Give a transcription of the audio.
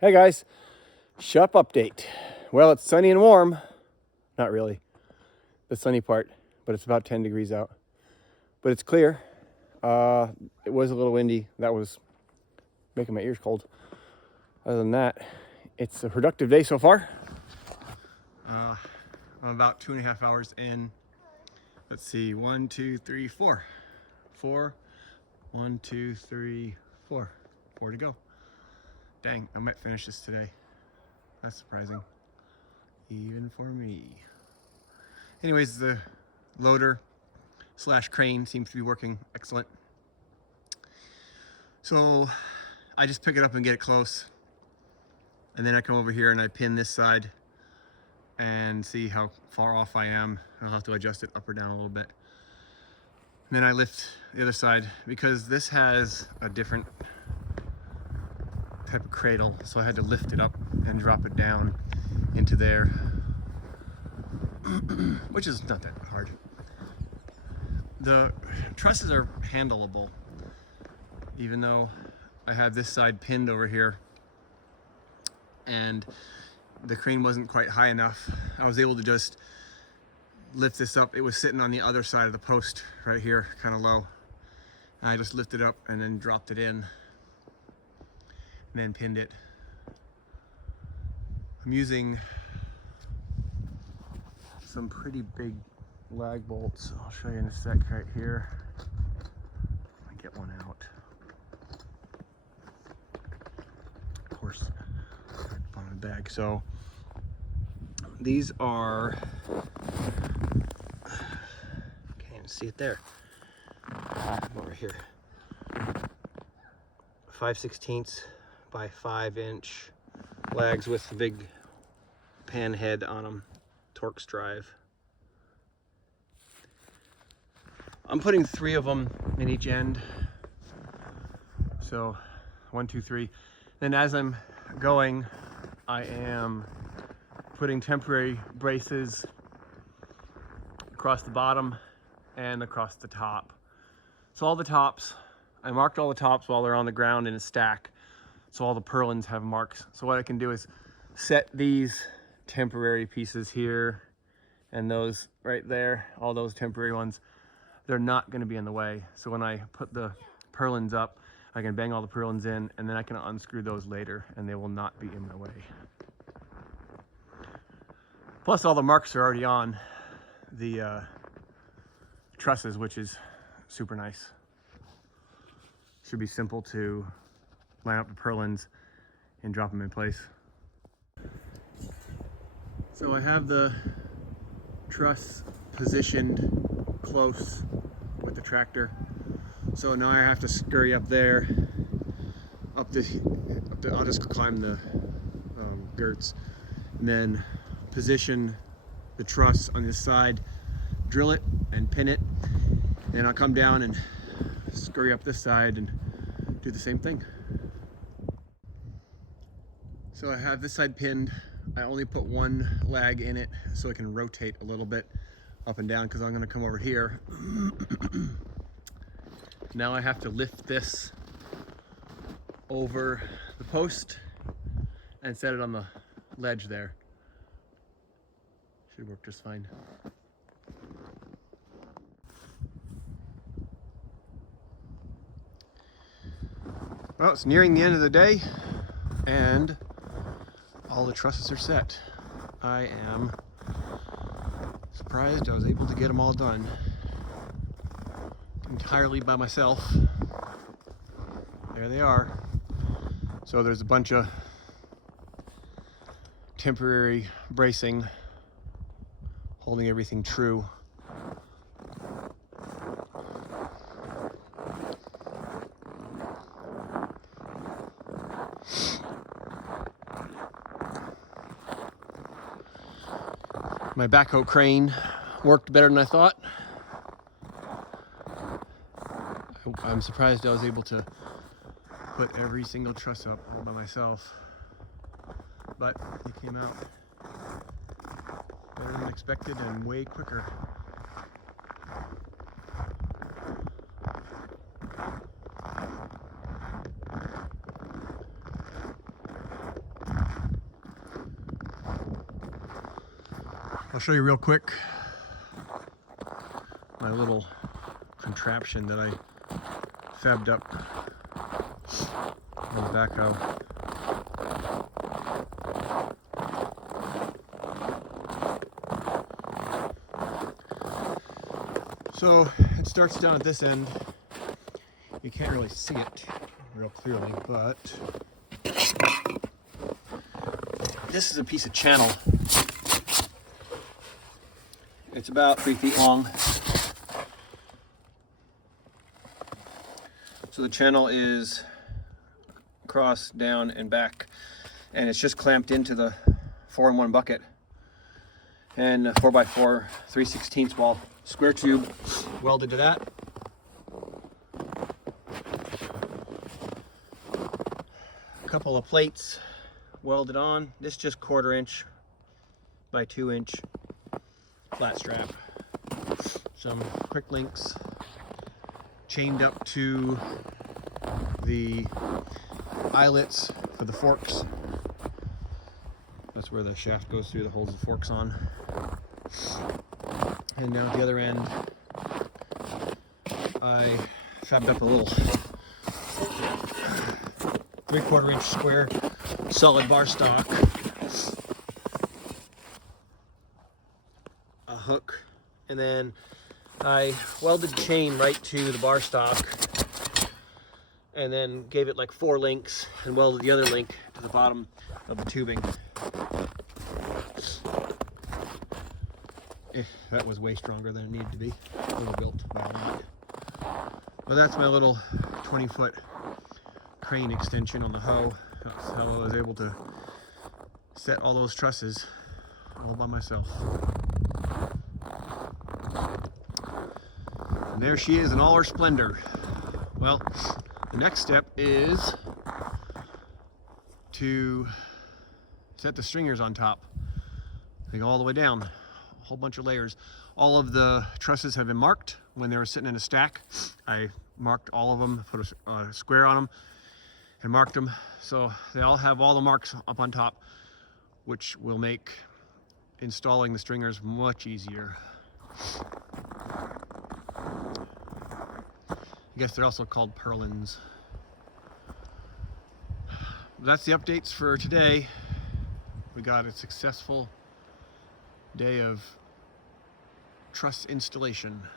Hey guys, shop update. Well, it's sunny and warm. Not really, the sunny part, but it's about 10 degrees out. But it's clear. It was a little windy. That was making my ears cold. Other than that, it's a productive day so far. I'm about 2.5 hours in. Let's see, 1, 2, 3, 4. 4. 1, 2, 3, 4. 4 to go. Dang, I might finish this today. That's surprising, even for me. Anyways, the loader / crane seems to be working excellent. So I just pick it up and get it close, and then I come over here and I pin this side and see how far off I am. I'll have to adjust it up or down a little bit. And then I lift the other side because this has a different type of cradle, so I had to lift it up and drop it down into there, which is not that hard. The trusses are handleable, even though I have this side pinned over here and the crane wasn't quite high enough. I was able to just lift this up. It was sitting on the other side of the post right here, kind of low. And I just lifted up and then dropped it in and then pinned it. I'm using some pretty big lag bolts. I'll show you in a sec right here. Let me get one out. Of course, on the bag. So these are, can't even see it there. Over here. 5/16 by 5-inch lags with the big pan head on them, Torx drive. I'm putting 3 of them in each end. So 1, 2, 3. Then as I'm going, I am putting temporary braces across the bottom and across the top. So all the tops, I marked all the tops while they're on the ground in a stack, so all the purlins have marks. So what I can do is set these temporary pieces here and those right there, all those temporary ones, they're not going to be in the way. So when I put the purlins up, I can bang all the purlins in, and then I can unscrew those later and they will not be in the way. Plus all the marks are already on the trusses, which is super nice. Should be simple to line up the purlins and drop them in place. So I have the truss positioned close with the tractor. So now I have to scurry up there, up the I'll just climb the girts, and then position the truss on this side, drill it and pin it, and I'll come down and scurry up this side and do the same thing. So I have this side pinned. I only put one lag in it so it can rotate a little bit up and down because I'm going to come over here. Now I have to lift this over the post and set it on the ledge there. Should work just fine. Well, it's nearing the end of the day and all the trusses are set. I am surprised I was able to get them all done entirely by myself. There they are. So there's a bunch of temporary bracing holding everything true. My backhoe crane worked better than I thought. I'm surprised I was able to put every single truss up all by myself, but it came out better than expected and way quicker. I'll show you real quick my little contraption that I fabbed up on the backhoe. So it starts down at this end. You can't really see it real clearly, but this is a piece of channel. It's about 3 feet long. So the channel is across, down, and back, and it's just clamped into the 4-in-1 bucket. And a 4x4 3/16 wall square tube welded to that. A couple of plates welded on. This just 1/4 inch by 2 inch flat strap. Some quick links chained up to the eyelets for the forks. That's where the shaft goes through, the holes the forks on. And down at the other end, I fabbed up a little 3/4 inch square solid bar stock, a hook, and then I welded the chain right to the bar stock and then gave it like 4 links and welded the other link to the bottom of the tubing. That was way stronger than it needed to be. Overbuilt valve. But that's my little 20-foot crane extension on the hoe. That's how I was able to set all those trusses all by myself. And there she is in all her splendor. Well, the next step is to set the stringers on top. They go all the way down, a whole bunch of layers. All of the trusses have been marked when they were sitting in a stack. I marked all of them, put a square on them, and marked them. So they all have all the marks up on top, which will make installing the stringers much easier. I guess they're also called purlins. That's the updates for today. We got a successful day of truss installation.